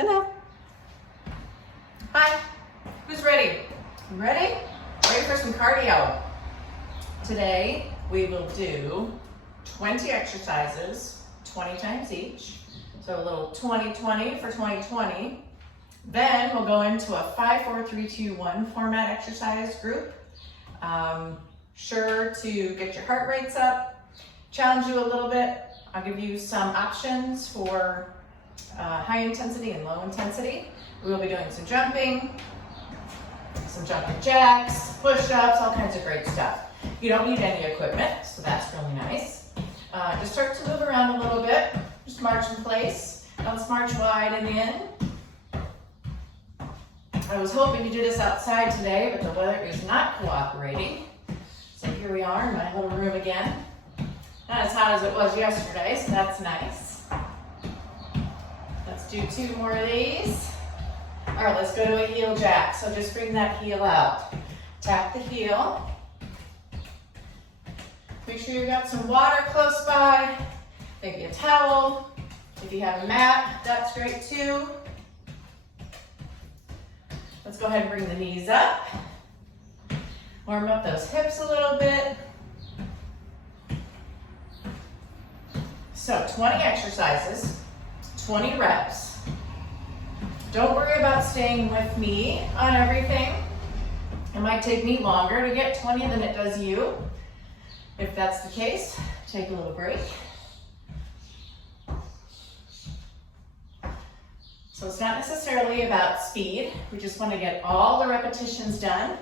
Enough. Hi. Who's ready? You ready? Ready for some cardio? Today we will do 20 exercises, 20 times each. So a little 20-20 for 20-20. Then we'll go into a 5-4-3-2-1 format exercise group. Sure to get your heart rates up, challenge you a little bit. I'll give you some options for high intensity and low intensity. We will be doing some jumping jacks, push-ups, all kinds of great stuff. You don't need any equipment, so that's really nice. Just start to move around a little bit. Just march in place. Let's march wide and in. I was hoping to do this outside today, but the weather is not cooperating. So here we are in my little room again. Not as hot as it was yesterday, so that's nice. Let's do 2 more of these. All right, let's go to a heel jack. So just bring that heel out. Tap the heel. Make sure you've got some water close by, maybe a towel. If you have a mat, that's great too. Let's go ahead and bring the knees up. Warm up those hips a little bit. So 20 exercises, 20 reps. Don't worry about staying with me on everything. It might take me longer to get 20 than it does you. If that's the case, take a little break. So it's not necessarily about speed. We just want to get all the repetitions done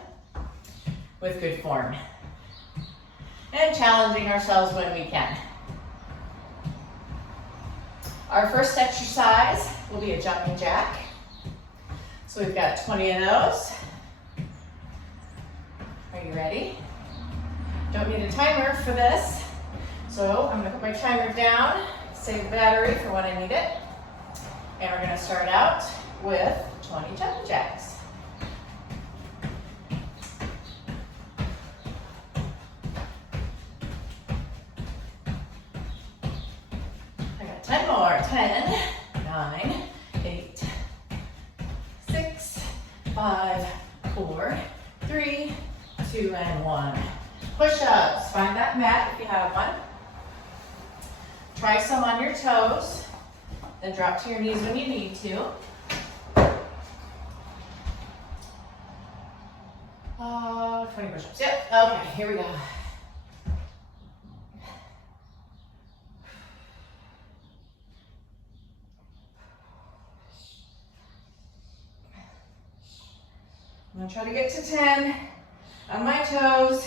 with good form. And challenging ourselves when we can. Our first exercise will be a jumping jack. So we've got 20 of those. Are you ready? Don't need a timer for this. So I'm gonna put my timer down, save battery for when I need it. And we're gonna start out with 20 jumping jacks. I got 10 more. 10, 9, 8, 6, 5, 4, 3, 2, and 1. Push-ups. Find that mat if you have one. Try some on your toes. Then drop to your knees when you need to. 20 push-ups. Yep. Okay, here we go. I'm gonna try to get to 10 on my toes,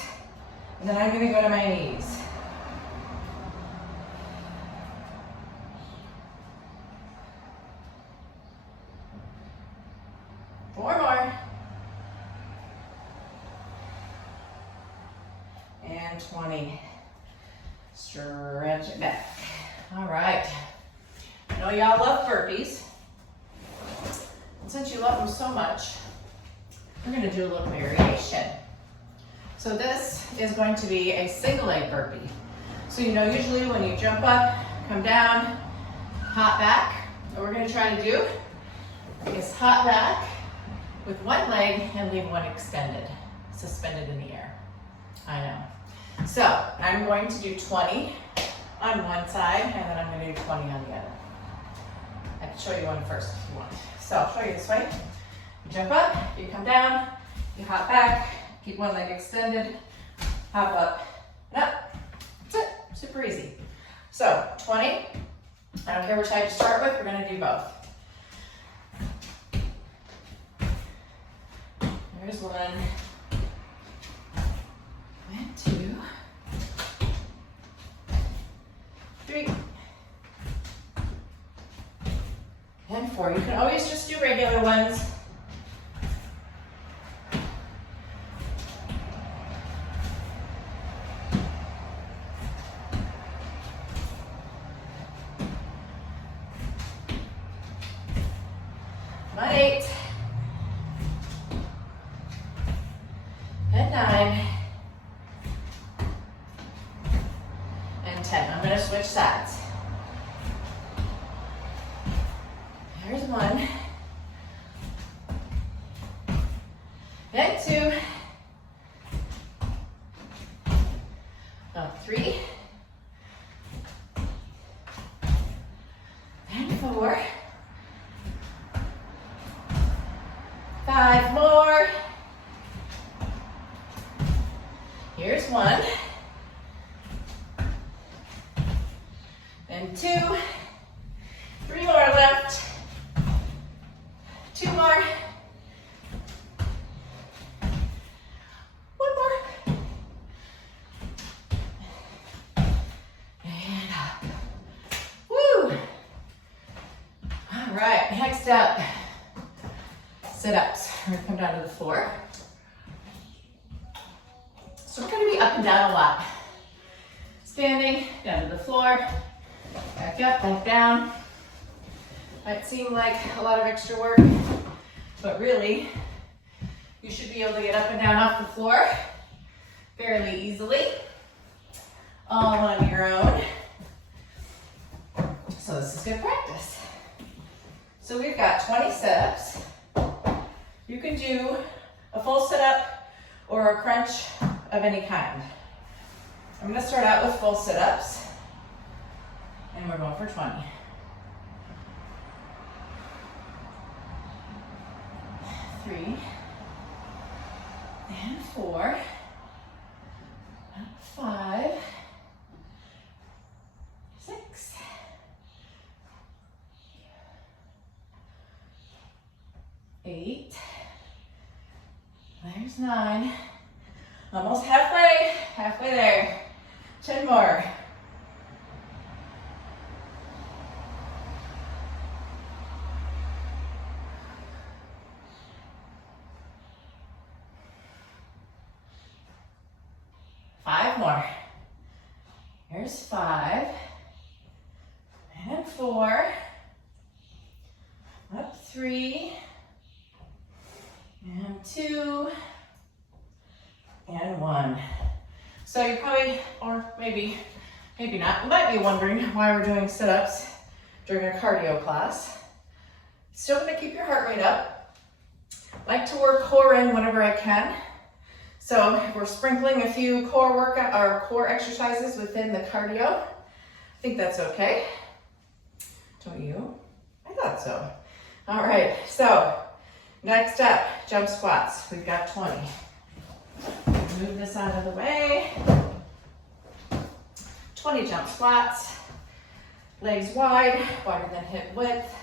and then I'm gonna go to my knees. Four more. And 20. Stretch it back. All right. I know y'all love burpees. And since you love them so much, we're going to do a little variation. So this is going to be a single leg burpee. So you know usually when you jump up, come down, hop back. What we're going to try to do is hop back with one leg and leave one extended, suspended in the air. I know. So I'm going to do 20 on one side, and then I'm going to do 20 on the other. I can show you one first if you want. So I'll show you this way. You jump up, you come down, you hop back, keep one leg extended, hop up and up. That's it. Super easy. So 20. I don't care which side you start with, we're going to do both. There's 1, and 2, 3, and 4. You can always just do regular ones. Come on, 8. And 9, and 10. I'm going to switch sides. There's 1, Up 3. And 4. 5 more. Here's 1. And 2. 3 more left. 2 more. 1 more. And up. Woo! All right, next up, sit-ups. We're gonna come down to the floor. So we're gonna be up and down a lot. Standing, down to the floor, back up, back down. Might seem like a lot of extra work, but really, you should be able to get up and down off the floor fairly easily, all on your own. So this is good practice. So we've got 20 sit-ups. You can do a full sit-up or a crunch of any kind. I'm gonna start out with full sit-ups, and we're going for 20. 3 and 4, 5, 6, 8, there's 9, almost halfway there, 10 more. Five more. Here's 5 and 4, up 3 and 2 and 1. So you probably, or maybe not, you might be wondering why we're doing sit-ups during a cardio class. Still gonna keep your heart rate up. Like to work core in whenever I can. So we're sprinkling a few core workout or core exercises within the cardio. I think that's okay. Don't you? I thought so. All right, so next up, jump squats. We've got 20. Move this out of the way. 20 jump squats. Legs wide, wider than hip width.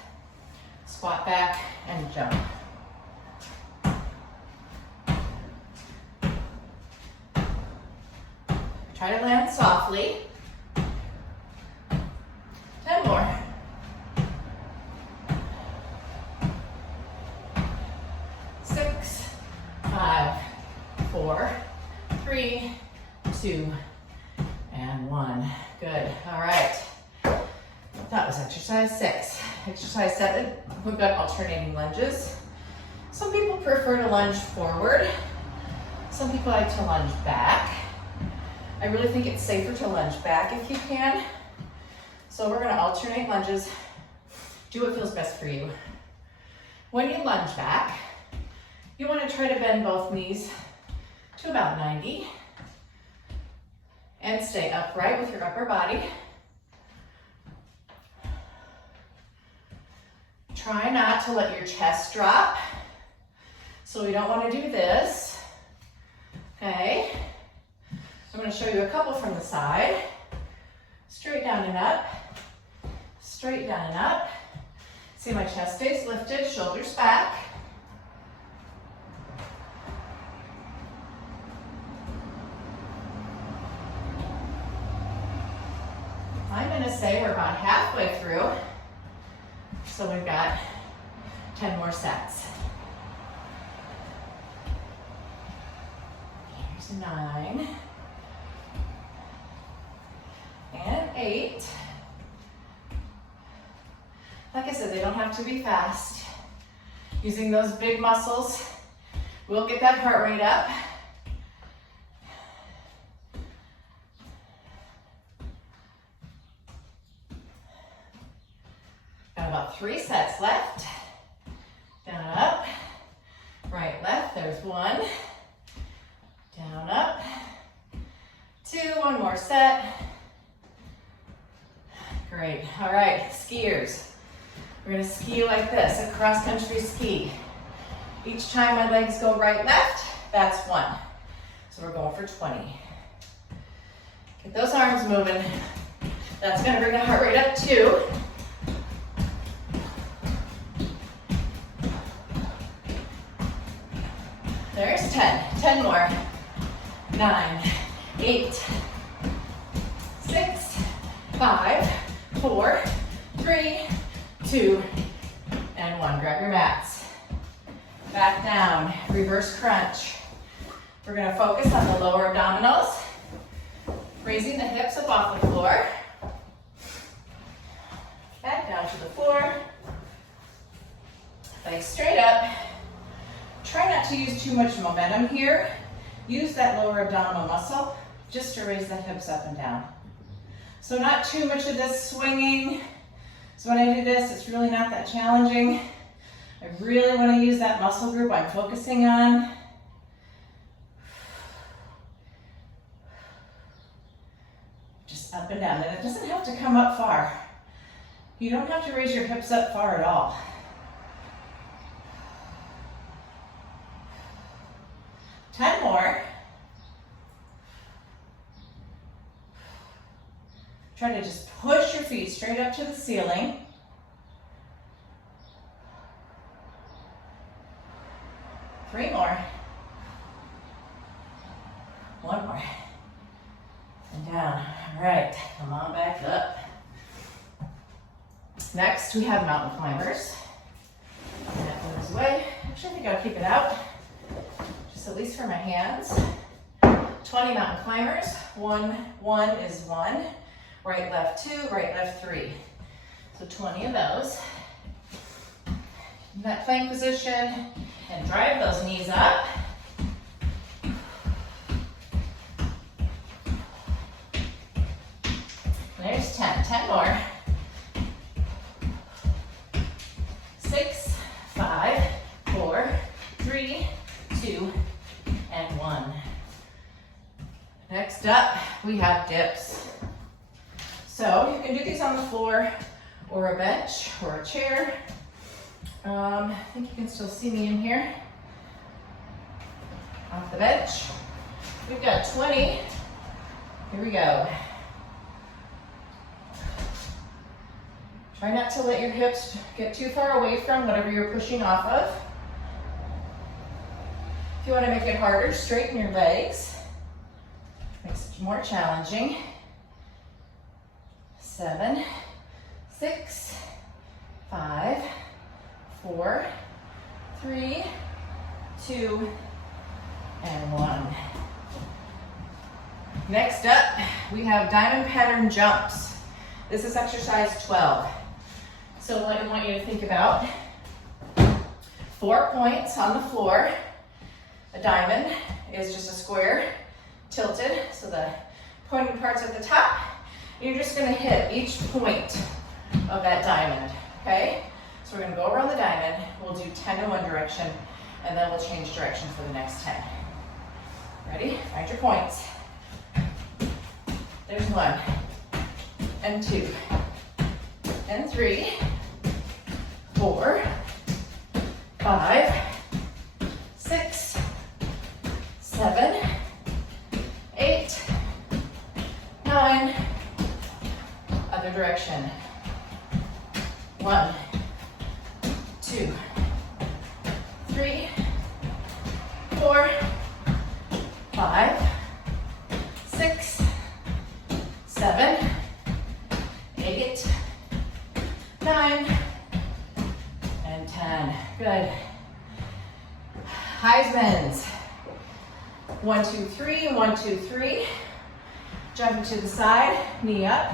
Squat back and jump. Try to land softly. 10 more. 6, 5, 4, 3, 2, and 1. Good. All right. That was exercise 6. Exercise 7, we've got alternating lunges. Some people prefer to lunge forward. Some people like to lunge back. I really think it's safer to lunge back if you can. So we're gonna alternate lunges. Do what feels best for you. When you lunge back, you wanna try to bend both knees to about 90 and stay upright with your upper body. Try not to let your chest drop. So we don't wanna do this, okay? I'm going to show you a couple from the side. Straight down and up. Straight down and up. See my chest stays lifted, shoulders back. I'm going to say we're about halfway through. So we've got 10 more sets. Here's 9. And 8. Like I said, they don't have to be fast. Using those big muscles will get that heart rate up. Got about 3 sets left. Down, up, right, left, there's 1. Down, up, 2, 1 more. more set. Great. All right, skiers. We're gonna ski like this, a cross-country ski. Each time my legs go right, left, that's 1. So we're going for 20. Get those arms moving. That's gonna bring the heart rate up 2. There's 10. 10 more. 9, 8, 6, 5, 4, 3, 2, and 1. Grab your mats. Back down, reverse crunch. We're gonna focus on the lower abdominals, raising the hips up off the floor. Back down to the floor. Legs straight up. Try not to use too much momentum here. Use that lower abdominal muscle just to raise the hips up and down. So not too much of this swinging. So when I do this, it's really not that challenging. I really want to use that muscle group I'm focusing on. Just up and down. And it doesn't have to come up far. You don't have to raise your hips up far at all. Ten more. Try to just push your feet straight up to the ceiling. Three more. One more. And down. All right, come on back up. Next, we have mountain climbers. That moves away. Actually, I think I'll keep it out, just at least for my hands. 20 mountain climbers. One is 1. Right, left 2, right, left 3. So 20 of those. In that plank position, and drive those knees up. There's 10. 10 more. 6, 5, 4, 3, 2, and 1. Next up, we have dips. So you can do these on the floor or a bench or a chair. I think you can still see me in here. Off the bench. We've got 20. Here we go. Try not to let your hips get too far away from whatever you're pushing off of. If you want to make it harder, straighten your legs. Makes it more challenging. 7, 6, 5, 4, 3, 2, and 1. Next up, we have diamond pattern jumps. This is exercise 12. So what I want you to think about, 4 points on the floor. A diamond is just a square tilted, so the pointing part's at the top. You're just gonna hit each point of that diamond, okay? So we're gonna go around the diamond, we'll do 10 in one direction, and then we'll change direction for the next 10. Ready? Find your points. There's 1, and 2, and 3, 4, 5, 6, 7, 8, 9, other direction. 1, 2, 3, 4, 5, 6, 7, 8, 9, and 10. Good. Heisman's. 1, 2, 3, 1, 2, 3. Jumping to the side, knee up,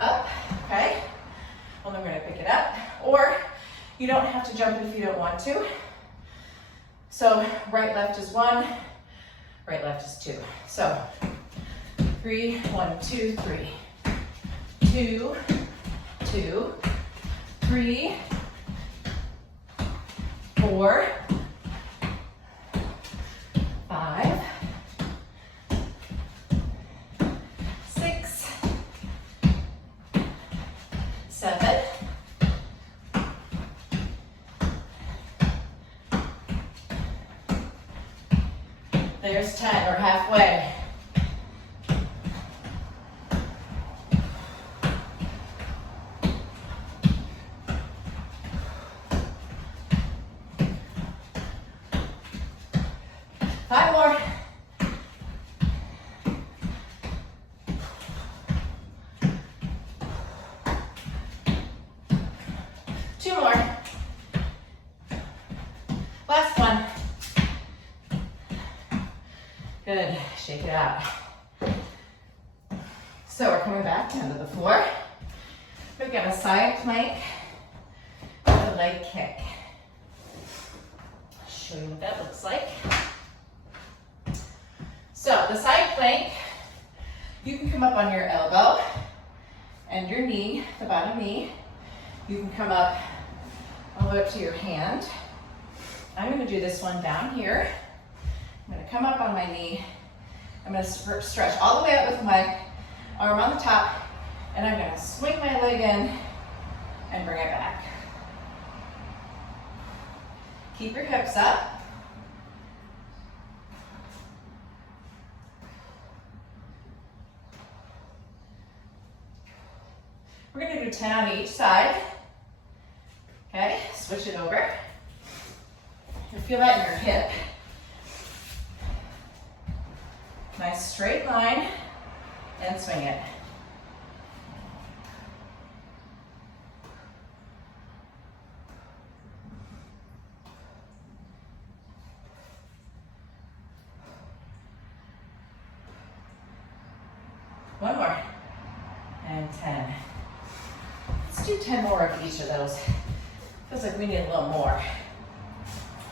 okay? Well, then we're gonna pick it up. Or you don't have to jump it if you don't want to. So right, left is 1, right, left is 2. So 3, 1, 2, 3. 2, 2, 3, 4, 5, There's 10, we're halfway. Five more. Two more. Last one. Good, shake it out. So we're coming back down to the floor. We've got a side plank with a leg kick. I'll show you what that looks like. So the side plank, you can come up on your elbow and your knee, the bottom knee. You can come up all the way up to your hand. I'm going to do this one down here. I'm going to come up on my knee. I'm going to stretch all the way up with my arm on the top, and I'm going to swing my leg in and bring it back. Keep your hips up. We're going to do 10 on each side. Okay, switch it over. You'll feel that in your hip. Nice straight line, and swing it. One more, and 10. Let's do 10 more of each of those. Feels like we need a little more.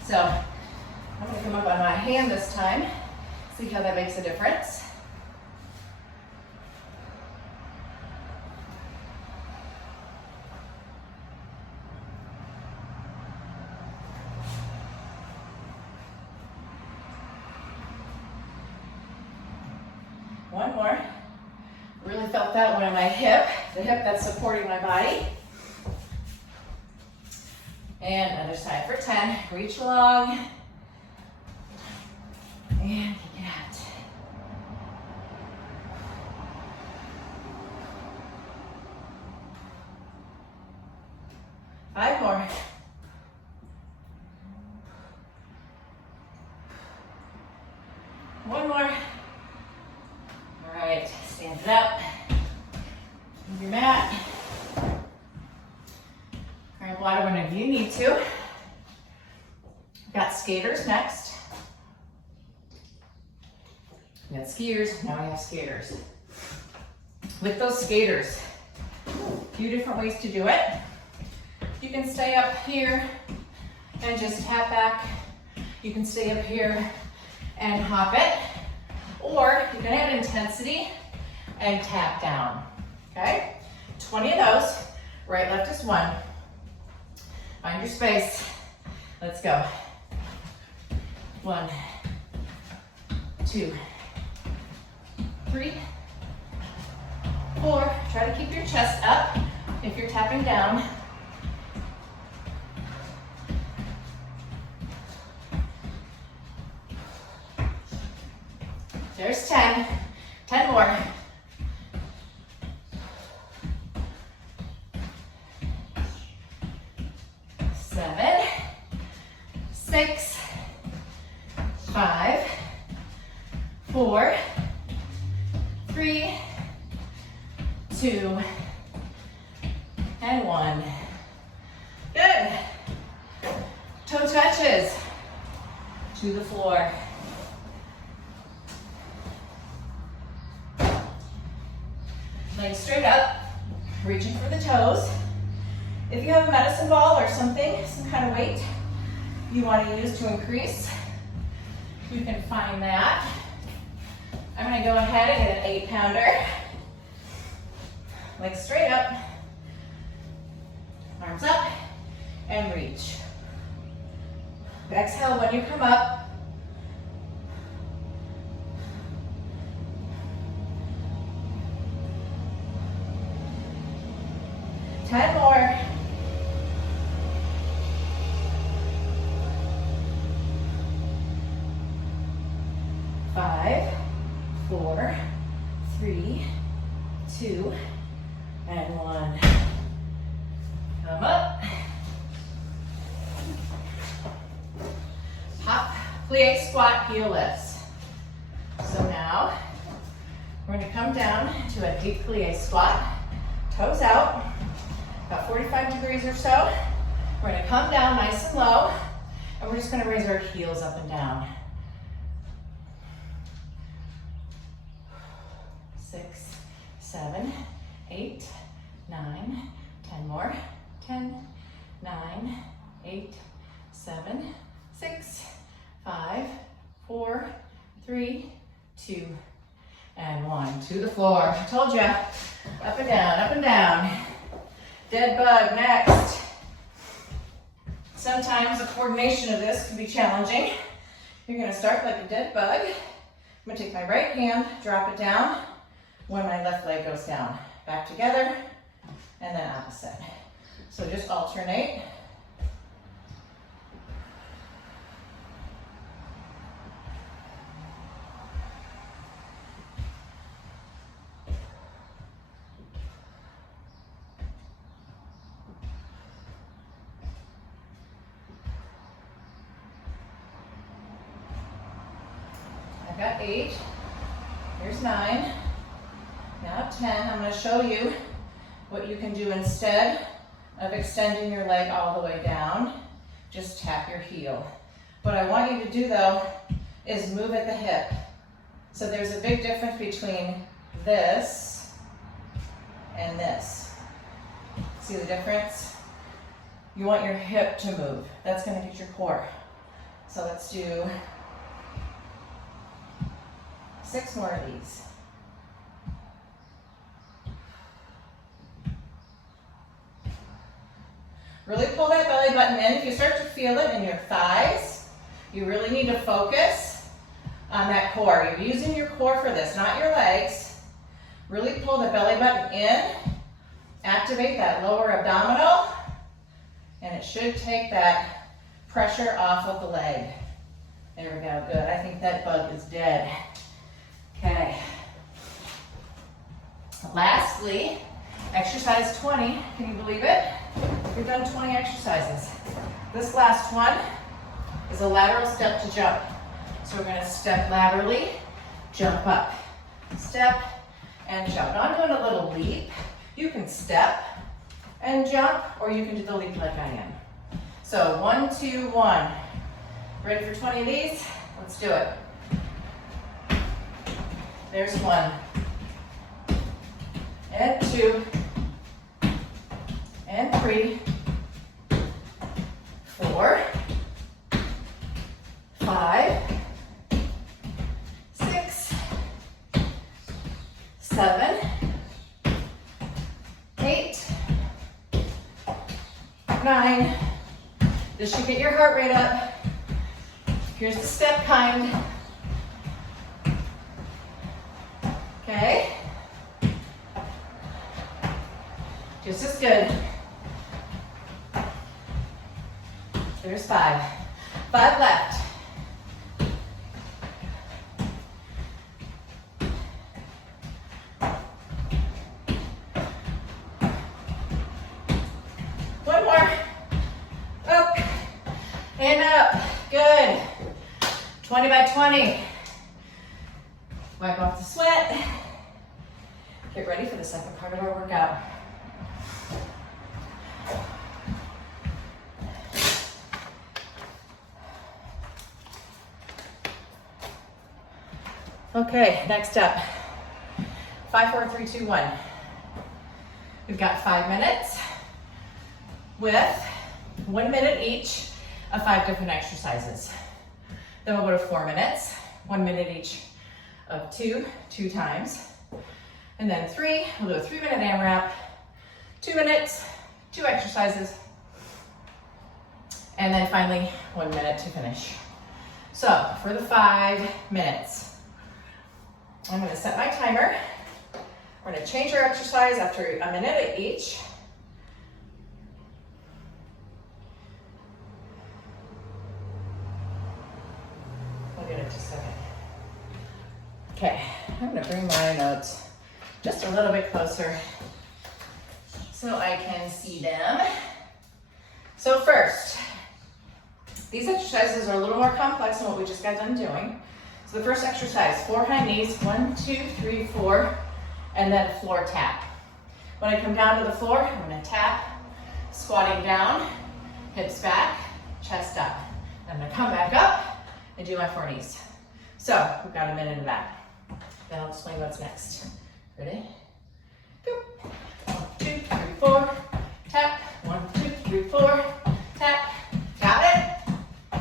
So I'm going to come up on my hand this time, see how that makes a difference. One more. Really felt that one in my hip, the hip that's supporting my body. And other side for 10. Reach along. And kick it out. Five more. One more. All right, stand it up. Move your mat. Grab water whenever you need to. Got skaters next. We got skiers, now we have skaters. With those skaters, a few different ways to do it. You can stay up here and just tap back. You can stay up here and hop it. Or you can add intensity and tap down, okay? 20 of those, right, left is one. Find your space, let's go. 1, 2, 3, 4. Try to keep your chest up if you're tapping down. There's 10. 10 more. 7, 6, 5, 4, 3, 2, and 1. Good. Toe touches to the floor. Legs straight up, reaching for the toes. If you have a medicine ball or something, some kind of weight you want to use to increase, you can find that. I'm going to go ahead and get an 8-pounder. Legs straight up, arms up, and reach. Exhale when you come up. Ten more. 2, and 1. Come up. Hop, plie, squat, heel lifts. So now, we're gonna come down to a deep plie squat, toes out, about 45 degrees or so. We're gonna come down nice and low, and we're just gonna raise our heels up and down. 6, 7, 8, 9, 10 more. 10, 9, 8, 7, 6, 5, 4, 3, 2, and 1. To the floor. I told you. Up and down, up and down. Dead bug next. Sometimes the coordination of this can be challenging. You're going to start like a dead bug. I'm going to take my right hand, drop it down when my left leg goes down. Back together, and then opposite. So just alternate. I've got 8, here's 9, now 10. I'm going to show you what you can do instead of extending your leg all the way down. Just tap your heel. What I want you to do though is move at the hip. So there's a big difference between this and this. See the difference? You want your hip to move. That's going to get your core. So let's do 6 more of these. Really pull that belly button in. If you start to feel it in your thighs, you really need to focus on that core. You're using your core for this, not your legs. Really pull the belly button in, activate that lower abdominal, and it should take that pressure off of the leg. There we go, good. I think that bug is dead. Okay. Lastly, exercise 20. Can you believe it? We've done 20 exercises. This last one is a lateral step to jump. So we're going to step laterally, jump up. Step and jump. Now I'm doing a little leap. You can step and jump, or you can do the leap like I am. So 1, 2, 1. Ready for 20 of these? Let's do it. There's 1. And 2. And 3. 4. 5. 6. 7. 8. 9. This should get your heart rate up. Here's the step kind. Okay. Just as good. There's 5. 5 left. One more. Up and up. Good. 20 by 20. Wipe off the sweat. Get ready for the second part of our workout. Okay, next up. 5, 4, 3, 2, 1. We've got 5 minutes with 1 minute each of 5 different exercises. Then we'll go to 4 minutes, 1 minute each of 2 times. And then 3, we'll do a 3-minute AMRAP, 2 minutes, 2 exercises. And then finally, 1 minute to finish. So for the 5 minutes, I'm going to set my timer. We're going to change our exercise after a minute each. We'll get it just a second. Okay, I'm going to bring my notes just a little bit closer so I can see them. So first, these exercises are a little more complex than what we just got done doing. So the first exercise, 4 high knees, 1, 2, 3, 4, and then a floor tap. When I come down to the floor, I'm gonna tap, squatting down, hips back, chest up. I'm gonna come back up and do my 4 knees. So we've got a minute of that. Then I'll explain what's next. Ready? Go. 1, 2, 3, 4, tap. 1, 2, 3, 4, tap. Got it?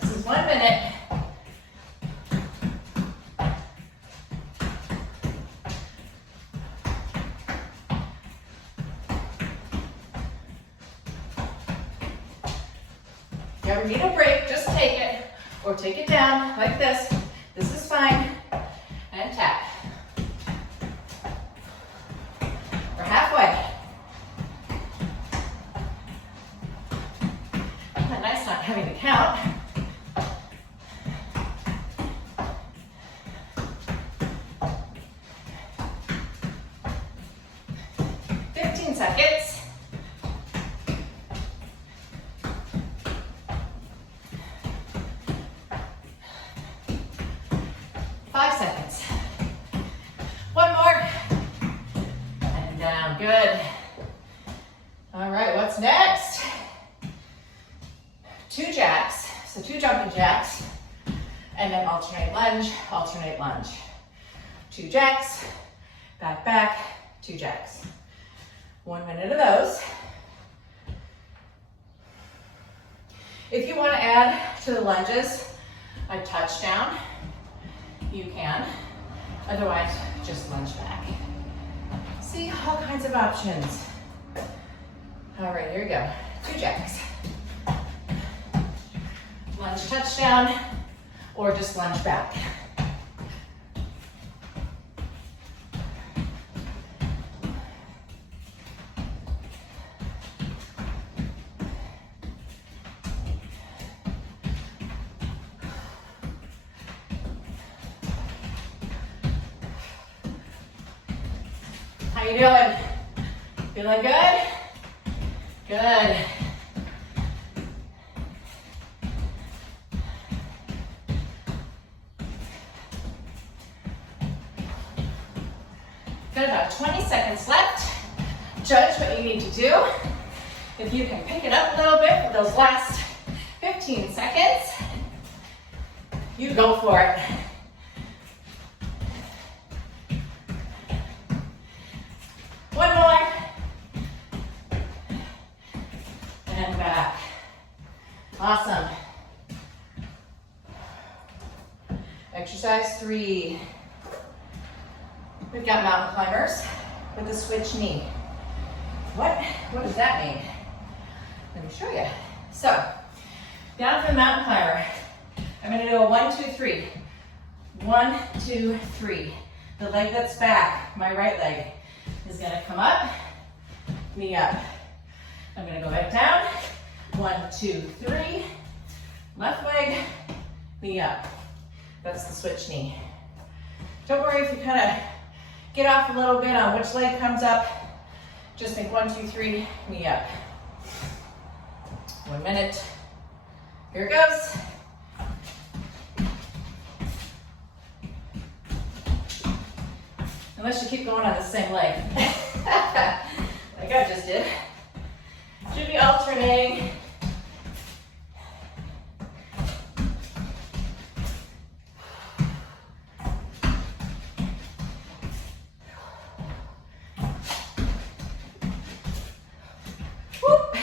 This is 1 minute. If you ever need a break, just take it, or take it down like this. This is fine. And tap. We're halfway. Isn't that nice not having to count? Seconds. 5 seconds. 1 more. And down, good. All right, what's next? 2 jacks, so 2 jumping jacks, and then alternate lunge, 2 jacks, back, back, 2 jacks. 1 minute of those. If you want to add to the lunges a touchdown, you can. Otherwise, just lunge back. See, all kinds of options. All right, here we go. 2 jacks. Lunge touchdown, or just lunge back. How you doing? Feeling good? Good. Got about 20 seconds left. Judge what you need to do. If you can pick it up a little bit for those last 15 seconds, you go for it. One more. And back. Awesome. Exercise 3. We've got mountain climbers with a switch knee. What does that mean? Let me show you. So, down for the mountain climber. I'm gonna do a 1, 2, 3. 1, 2, 3. The leg that's back, my right leg, is gonna come up, knee up. I'm gonna go back down. 1, 2, 3. Left leg, knee up. That's the switch knee. Don't worry if you kind of get off a little bit on which leg comes up. Just think 1, 2, 3, knee up. 1 minute. Here it goes. Unless you keep going on the same leg. Like I just did. Should be alternating. Whoop.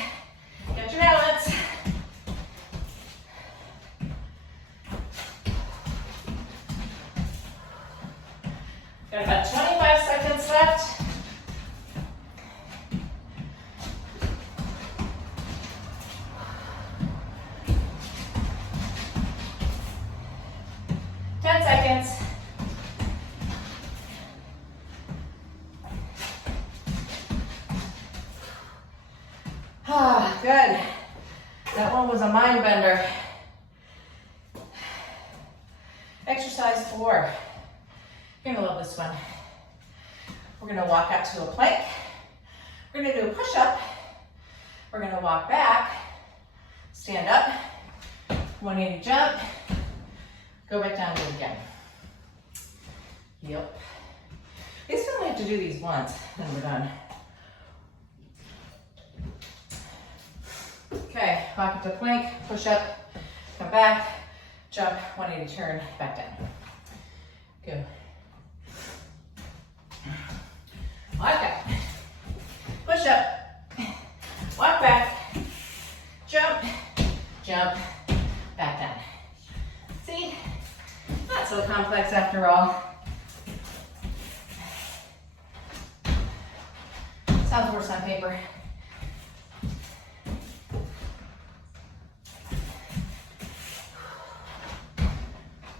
Get your balance. Got about 25 seconds left. Ah, good. That one was a mind bender. Exercise 4. You're gonna love this one. We're gonna walk out to a plank. We're gonna do a push-up. We're gonna walk back, stand up, 180 jump, go back down, do it again. Yep. We still only have to do these once, then we're done. Okay, walk into plank, push up, come back, jump, 180 turn, back down. Go. Walk up, push up, walk back, jump, jump, back down. See, not so complex after all. Sounds worse on paper.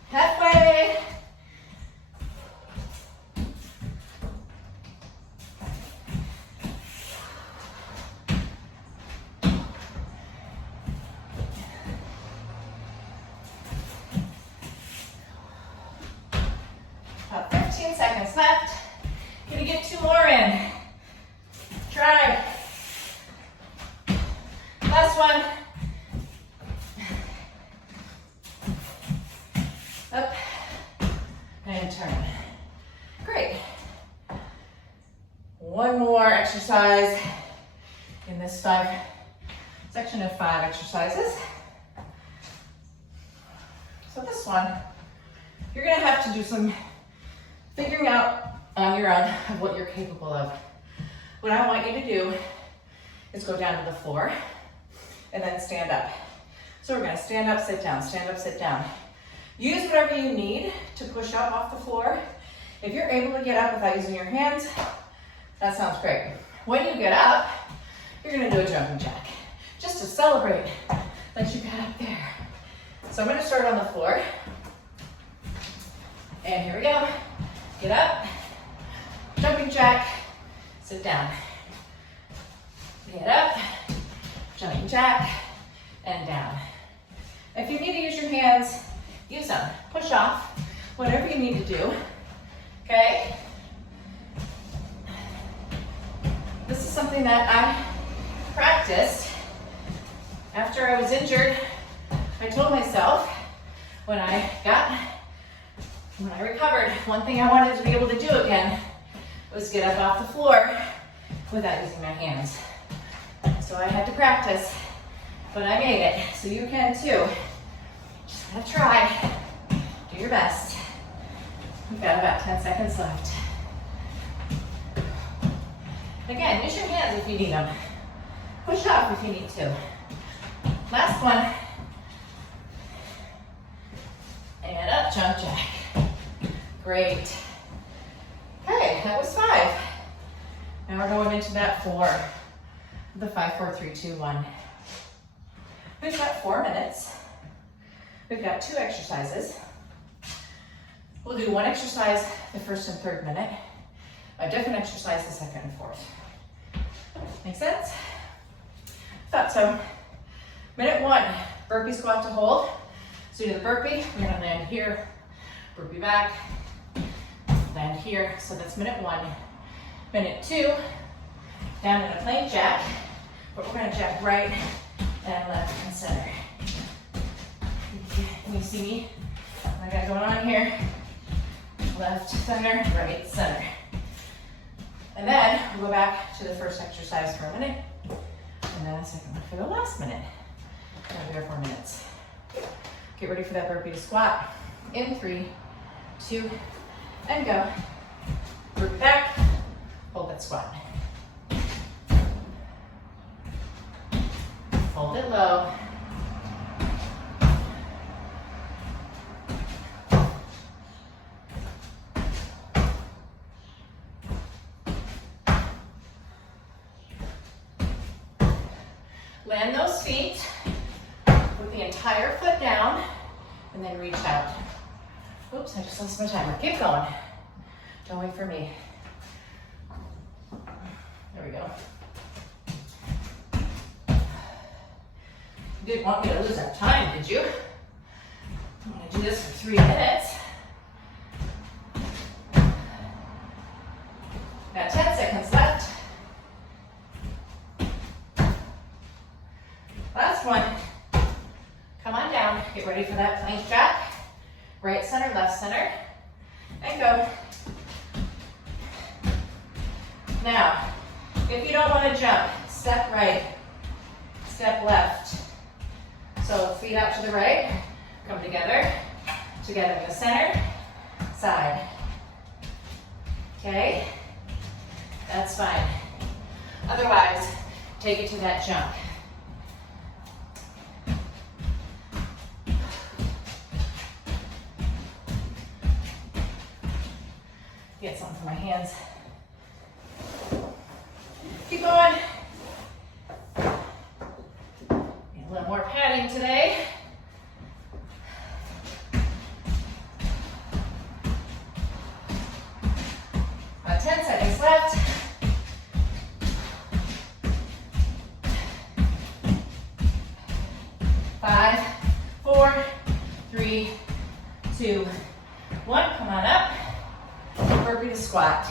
Halfway. About 15 seconds left. Gonna get 2 more in. Try. Last one. Up and turn. Great. One more exercise in this section of 5 exercises. So this one, you're gonna have to do some figuring out on your own of what you're capable of. What I want you to do is go down to the floor and then stand up. So we're gonna stand up, sit down, stand up, sit down. Use whatever you need to push up off the floor. If you're able to get up without using your hands, that sounds great. When you get up, you're gonna do a jumping jack, just to celebrate that you got up there. So I'm gonna start on the floor. And here we go. Get up, jumping jack, sit down. Get up, jumping jack, and down. If you need to use your hands, use them. Push off, whatever you need to do, okay? This is something that I practiced after I was injured. I told myself when I recovered, one thing I wanted to be able to do again was get up off the floor without using my hands. So I had to practice, but I made it, so you can too. Just gotta try, do your best. We've got about 10 seconds left. Again, use your hands if you need them. Push up if you need to. Last one. And up, jump jack. Great. Okay, that was 5. Now we're going into that 4. The 5, 4, 3, 2, 1. We've got 4 minutes. We've got 2 exercises. We'll do 1 exercise the first and 3rd minute, a different exercise the 2nd and 4th. Make sense? Thought so. Minute 1, burpee squat to hold. So do the burpee, we're gonna land here, burpee back, land here. So that's minute 1. Minute 2, down in a plank jack, but we're gonna jack right and left and center. Can you see me? I got going on here. Left, center, right, center. And then we'll go back to the first exercise for a minute, and then a second one for the last minute. That'll be our 4 minutes. Get ready for that burpee to squat. In 3, 2, and go. Burpee back, hold that squat. Hold it low. Land those feet, put the entire foot down, and then reach out. Oops, I just lost my timer. Keep going. Don't wait for me. There we go. You didn't want me to lose our time, did you? I'm gonna do this for 3 minutes. Now 10 seconds left. Last one. Come on down. Get ready for that plank jack. Right center, left center, and go. Now, if you don't want to jump, step right, step left. So feet out to the right, come together in the center, side. Okay? That's fine. Otherwise, take it to that jump. Get something for my hands. Keep going. Need a little more padding today. About 10 seconds left. Five, 4, 3, 2, 1. Come on up. Burpee to squat.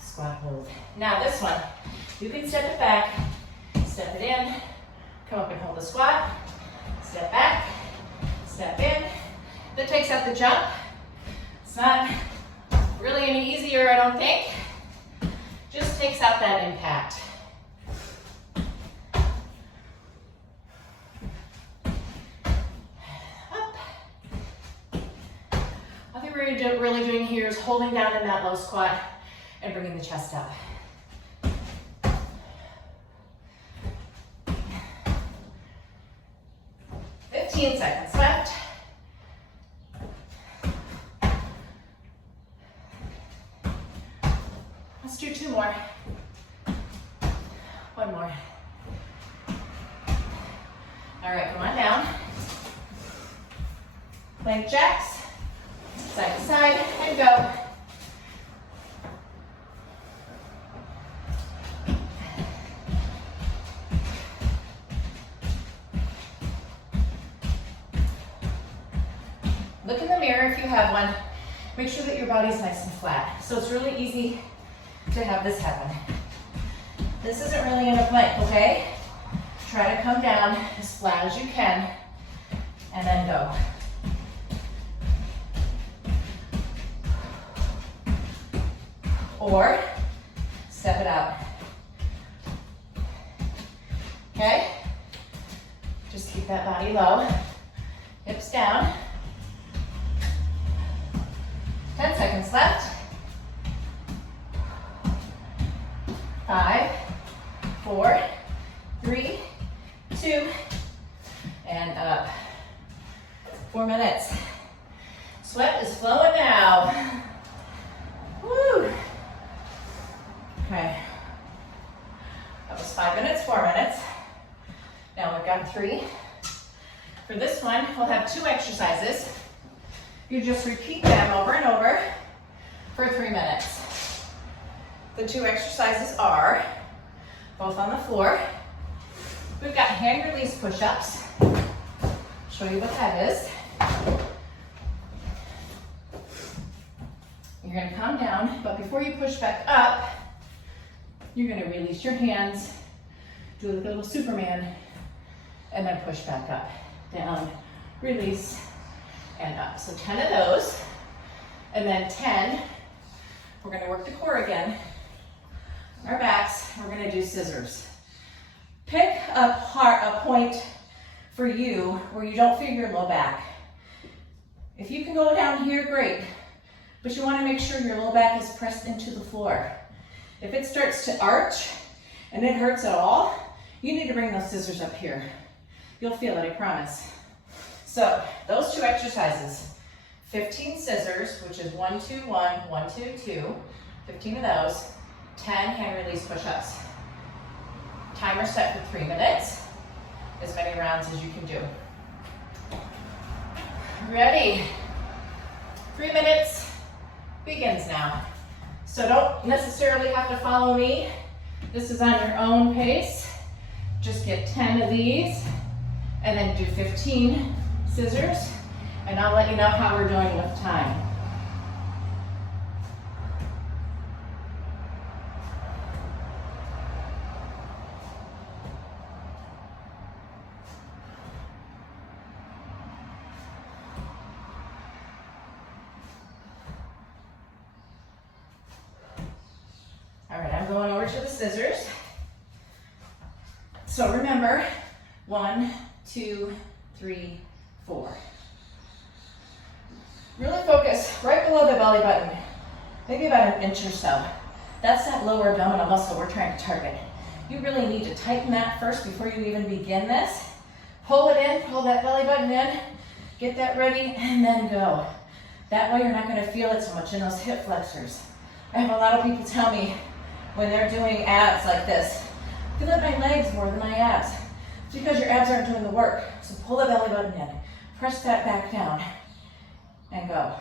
Squat hold. Now this one, you can step it back, step it in, come up and hold the squat, step back, step in. That takes out the jump. It's not really any easier, I don't think. Just takes out that impact. What we're really doing here is holding down in that low squat and bringing the chest up. Fifteen seconds left. Let's do 2 more. 1 more. All right, come on down. Plank jacks. Side to side, and go. Look in the mirror if you have one. Make sure that your body's nice and flat. So it's really easy to have this happen. This isn't really in a plank, okay? Try to come down as flat as you can, and then go. Or step it out. Okay? Just keep that body low. Hips down. 10 seconds left. 5, 4, 3, 2, and up. 4 minutes. Sweat is flowing now. Woo! Okay, that was 5 minutes, 4 minutes. Now we've got 3. For this one, we'll have 2 exercises. You just repeat them over and over for 3 minutes. The 2 exercises are both on the floor. We've got hand release push-ups. Show you what that is. You're gonna come down, but before you push back up, you're gonna release your hands, do a little Superman, and then push back up. Down, release, and up. So 10 of those, and then 10, we're gonna work the core again. Our backs, we're gonna do scissors. Pick a point for you where you don't feel your low back. If you can go down here, great, but you wanna make sure your low back is pressed into the floor. If it starts to arch and it hurts at all, you need to bring those scissors up here. You'll feel it, I promise. So those 2 exercises, 15 scissors, which is 1, 2, 1, 1, 2, 2, 15 of those, 10 hand release push-ups. Timer set for 3 minutes, as many rounds as you can do. Ready? 3 minutes begins now. So don't necessarily have to follow me. This is on your own pace. Just get 10 of these and then do 15 scissors, and I'll let you know how we're doing with time. we're going over to the scissors. So remember, 1, 2, 3, 4. Really focus right below the belly button, maybe about an inch or so. That's that lower abdominal muscle we're trying to target. You really need to tighten that first before you even begin this. Pull it in, pull that belly button in, get that ready, and then go. That way you're not gonna feel it so much in those hip flexors. I have a lot of people tell me when they're doing abs like this, I feel like my legs more than my abs. It's because your abs aren't doing the work. So pull the belly button in, press that back down, and go.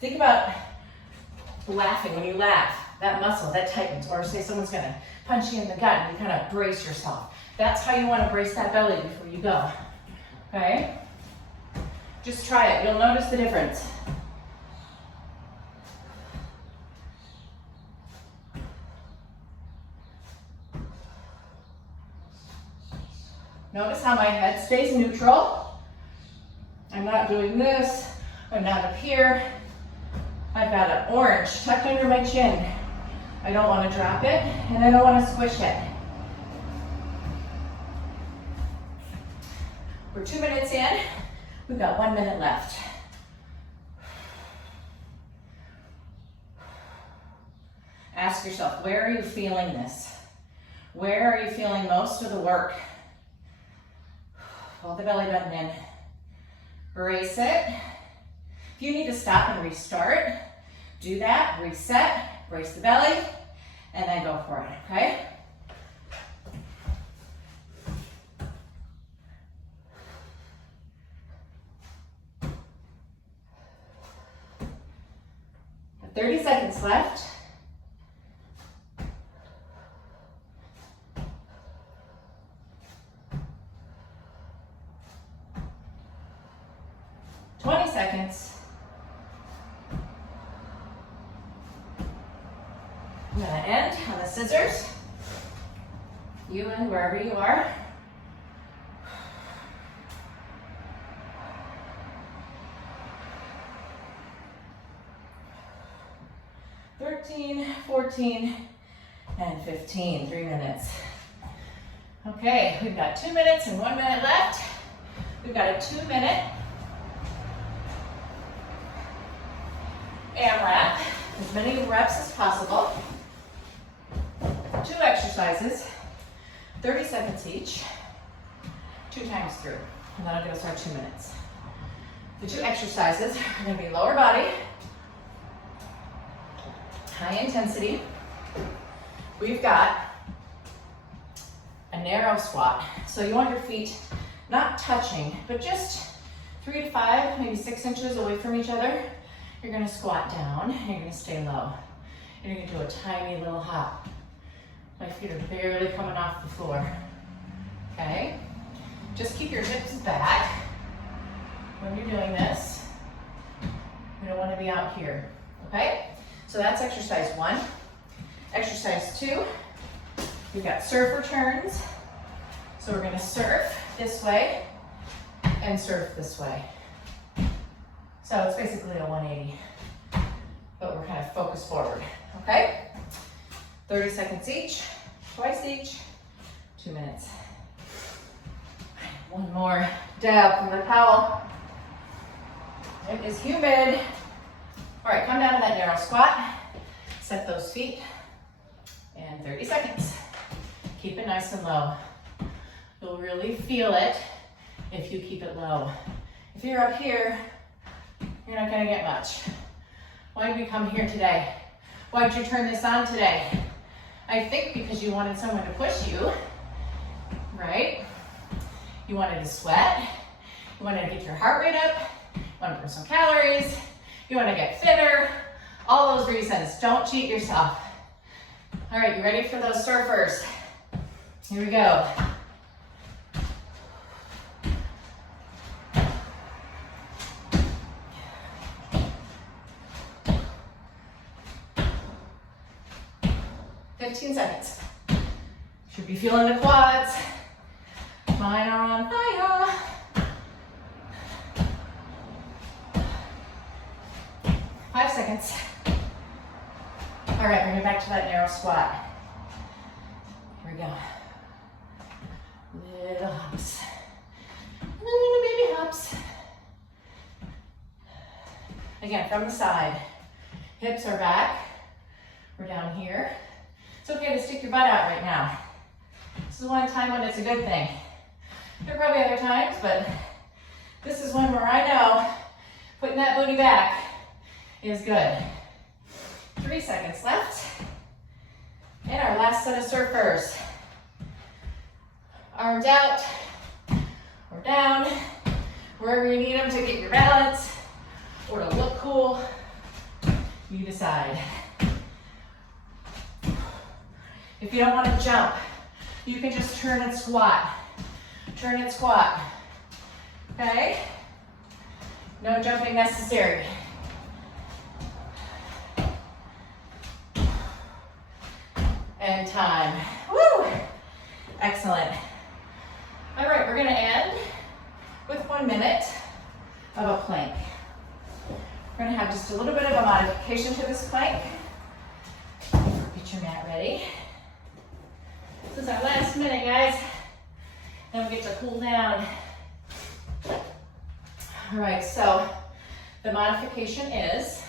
Think about laughing. When you laugh, that muscle, that tightens. Or say someone's gonna punch you in the gut and you kind of brace yourself. That's how you wanna brace that belly before you go, okay? Just try it, you'll notice the difference. Notice how my head stays neutral. I'm not doing this, I'm not up here. I've got an orange tucked under my chin. I don't want to drop it, and I don't want to squish it. We're 2 minutes in. We've got 1 minute left. Ask yourself, where are you feeling this? Where are you feeling most of the work? Pull the belly button in. Brace it. If you need to stop and restart, do that, reset, brace the belly, and then go for it, okay? Got 30 seconds left. Seconds. I'm going to end on the scissors. You end wherever you are. "13, 14, and 15. 3 minutes. Okay, we've got 2 minutes and 1 minute left. We've got a 2-minute AMRAP, as many reps as possible. 2 exercises, 30 seconds each, 2 times through, and that'll give us our 2 minutes. The 2 exercises are going to be lower body, high intensity. We've got a narrow squat, so you want your feet not touching, but just 3 to 5, maybe 6 inches away from each other. You're gonna squat down, and you're gonna stay low. And you're gonna do a tiny little hop. My feet are barely coming off the floor, okay? Just keep your hips back when you're doing this. You don't wanna be out here, okay? So that's exercise 1. Exercise 2, we've got surfer turns. So we're gonna surf this way and surf this way. So it's basically a 180, but we're kind of focused forward, okay? 30 seconds each, twice each, 2 minutes. One more dab from the towel. It is humid. All right, come down to that narrow squat, set those feet, and 30 seconds. Keep it nice and low. You'll really feel it if you keep it low. If you're up here, you're not gonna get much. Why did we come here today? Why did you turn this on today? I think because you wanted someone to push you, right? You wanted to sweat. You wanted to get your heart rate up. You want to burn some calories. You want to get fitter. All those reasons. Don't cheat yourself. All right, you ready for those surfers? Here we go. Seconds. Should be feeling the quads. Mine are on fire. 5 seconds. All right, bring it back to that narrow squat. Here we go. Little hops. Little baby hops. Again, from the side. Hips are back. We're down here. It's okay to stick your butt out right now. This is one time when it's a good thing. There are probably other times, but this is one where I know putting that booty back is good. 3 seconds left. And our last set of surfers. Arms out or down, wherever you need them to get your balance or to look cool, you decide. If you don't want to jump, you can just turn and squat. Turn and squat. Okay? No jumping necessary. And time. Woo! Excellent. All right, we're gonna end with 1 minute of a plank. We're gonna have just a little bit of a modification to this plank. Get your mat ready. This is our last minute, guys. Then we get to cool down. All right, so the modification is,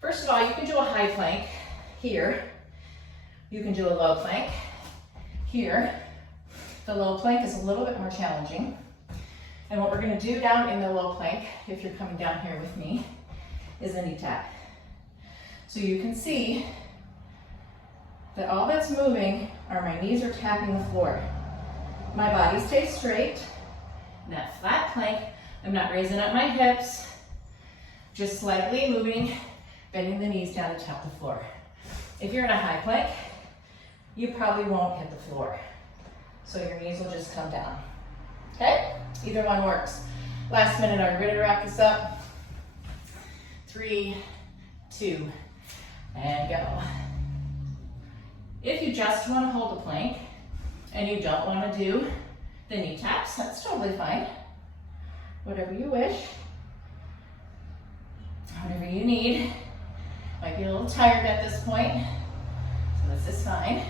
first of all, you can do a high plank here. You can do a low plank here. The low plank is a little bit more challenging. And what we're gonna do down in the low plank, if you're coming down here with me, is a knee tap. So you can see that all that's moving are my knees are tapping the floor. My body stays straight. In that flat plank, I'm not raising up my hips, just slightly moving, bending the knees down to tap the floor. If you're in a high plank, you probably won't hit the floor. So your knees will just come down. Okay? Either one works. Last minute, are you ready to wrap this up? 3, 2, and go. If you just want to hold a plank and you don't want to do the knee taps, that's totally fine. Whatever you wish. Whatever you need. Might be a little tired at this point, so this is fine.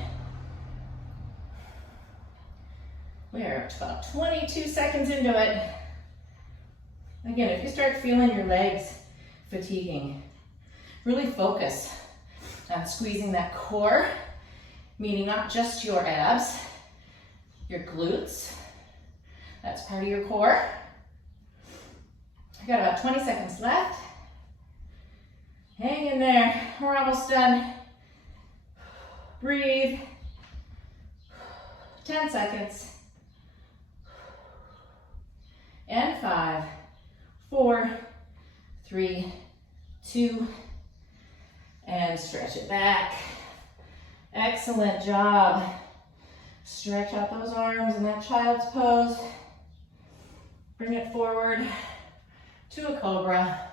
We are about 22 seconds into it. Again, if you start feeling your legs fatiguing, really focus on squeezing that core, meaning not just your abs, your glutes. That's part of your core. I got about 20 seconds left. Hang in there, we're almost done. Breathe. 10 seconds. And 5, 4, 3, 2, and stretch it back. Excellent job. Stretch out those arms in that child's pose. Bring it forward to a cobra.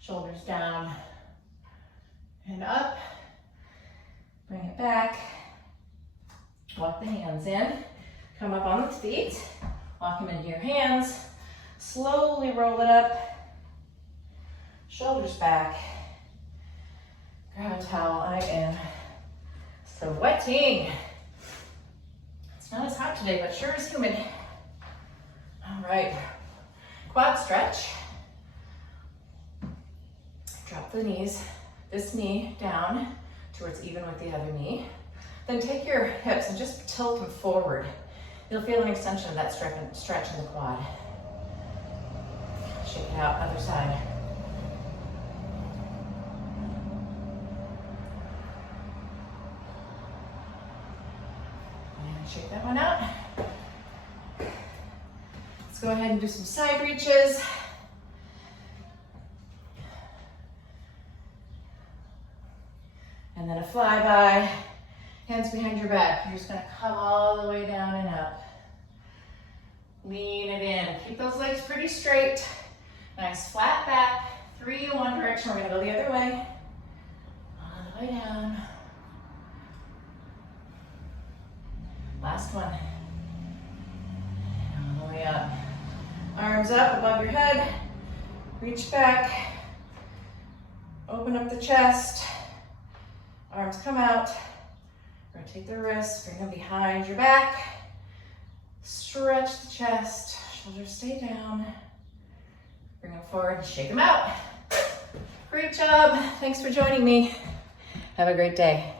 Shoulders down and up. Bring it back. Walk the hands in. Come up on the feet. Walk them into your hands. Slowly roll it up. Shoulders back. Grab a towel. I am sweating. It's not as hot today, but sure is humid. All right. Quad stretch. Drop the knees, this knee down to where it's even with the other knee. Then take your hips and just tilt them forward. You'll feel an extension of that stretch in the quad. Shake it out, other side. And shake that one out. Let's go ahead and do some side reaches. And then a flyby. Hands behind your back. You're just gonna come all the way down and up. Lean it in. Keep those legs pretty straight. Nice flat back. 3 in one direction. We're gonna go the other way. All the way down. Last one. All the way up. Arms up above your head. Reach back. Open up the chest. Arms come out. rotate the wrists, bring them behind your back. Stretch the chest, shoulders stay down. Bring them forward, shake them out. Great job. Thanks for joining me. Have a great day.